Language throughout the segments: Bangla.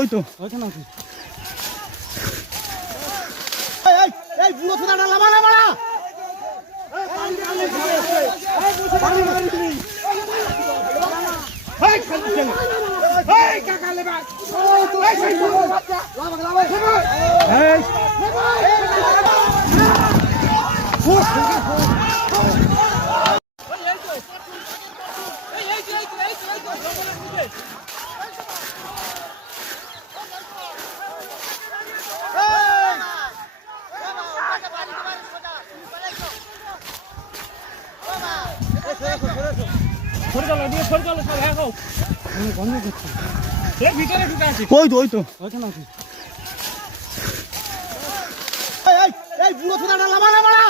ওই তো ওইখানে আছে। এই বুড়ো ছোটাটা লামা লামা না। ওই তো ওইখানে আছে। এই বুড়ো ছোটাটা লামা লামা না।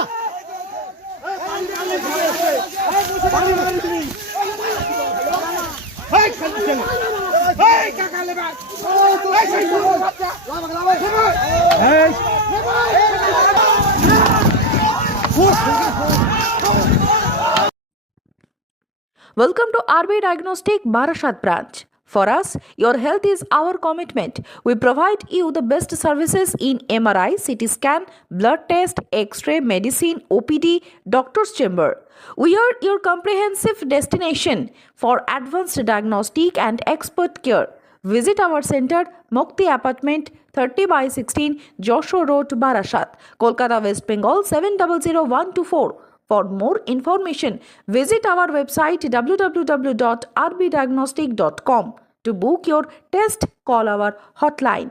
Welcome to RB Diagnostic Barashat branch. For us, your health is our commitment. We provide you the best services in MRI, CT scan, blood test, X-ray, medicine, OPD, doctor's chamber. We are your comprehensive destination for advanced diagnostic and expert care. Visit our center, Mukti Apartment, 30/16, Joshua Road, Barashat, Kolkata, West Bengal 700124. For more information, visit our website www.rbdiagnostic.com. To book your test, call our hotline.